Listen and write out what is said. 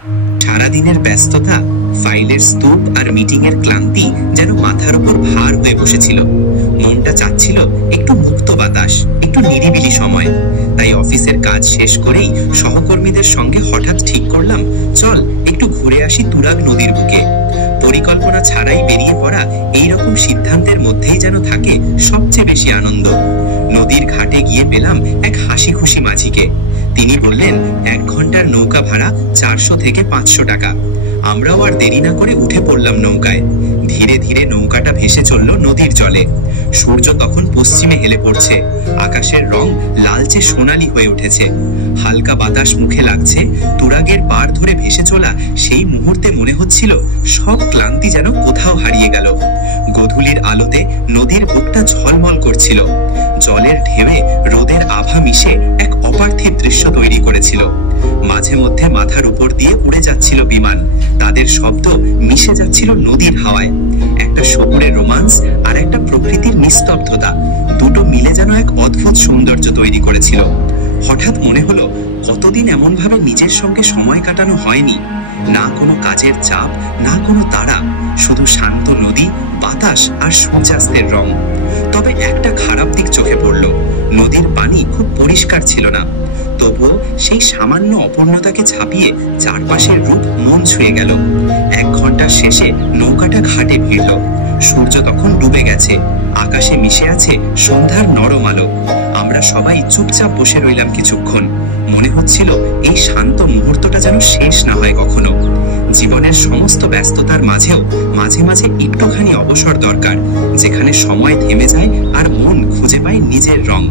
সারাদিনের ব্যস্ততা, ফাইলের স্তূপ আর মিটিং এর ক্লান্তি যেন মাথার উপর ভার হয়ে বসেছিল। মনটা চাচ্ছিল একটু মুক্ত বাতাস, একটু নিরিবিলি সময়। তাই অফিসের কাজ শেষ করেই সহকর্মীদের সঙ্গে হঠাৎ ঠিক করলাম, চল একটু ঘুরে আসি তুরাগ নদীর বুকে। পরিকল্পনা ছাড়াই বেরিয়ে পড়া এইরকম সিদ্ধান্তের মধ্যেই যেন থাকে সবচেয়ে বেশি আনন্দ। নদীর ঘাটে গিয়ে পেলাম এক হাসি খুশি মাঝিকে। তিনি বললেন 1 ঘন্টার নৌকা ভাড়া 400 থেকে 500 টাকা। আমরাও আর দেরি না করে উঠে পড়লাম নৌকায়। ধীরে ধীরে নৌকাটা ভেসে চলল নদীর জলে। সূর্য তখন পশ্চিমে হেলে পড়ছে, আকাশের রং লালচে সোনালি হয়ে উঠেছে। হালকা বাতাস মুখে লাগছে। তুরাগের পাড় ধরে ভেসে চলা সেই মুহূর্তে মনে হচ্ছিল সব ক্লান্তি যেন কোথাও হারিয়ে গেল। গধূলির আলোতে নদীর বুকটা ঝলমল করছিল। জলের ঢেউয়ে রোদের আভা মিশে এক অপার্থিব দৃশ্য তৈরি করেছিল। মাঝে মধ্যে মাথার উপর দিয়ে উড়ে যাচ্ছিল বিমান, তাদের শব্দ মিশে যাচ্ছিল নদীর হাওয়ায়। একটা শহুরের রোমান্স আর একটা প্রকৃতির নিস্তব্ধতা, দুটো মিলে যেন এক অদ্ভুত সৌন্দর্য তৈরি করেছিল। হঠাৎ মনে হলো কতদিন এমন ভাবে নিজের সঙ্গে সময় কাটানো হয়নি। না কোনো কাজের চাপ, না কোনো তাড়া, শুধু শান্ত নদী, বাতাস আর সূর্যাস্তের রং। তবে একটা খারাপ দিক চোখে পড়ল, নদীর পানি খুব পরিষ্কার ছিল না। তবুও সেই সামান্য অপূর্ণতাকে ছাপিয়ে চারপাশের রূপ মন ছুঁয়ে গেল। 1 ঘন্টার শেষে নৌকাটা ঘাটে ভিড়ল। সূর্য তখন ডুবে গেছে, আকাশে মিশে আছে সন্ধ্যার নরম আলো। আমরা সবাই চুপচাপ বসে রইলাম কিছুক্ষণ। মনে হচ্ছিল এই শান্ত মুহূর্তটা যেন শেষ না হয় কখনো। জীবনের সমস্ত ব্যস্ততার মাঝেও মাঝে মাঝে একটুখানি অবসর দরকার, যেখানে সময় থেমে যায় আর মন খুঁজে পায় নিজের রং।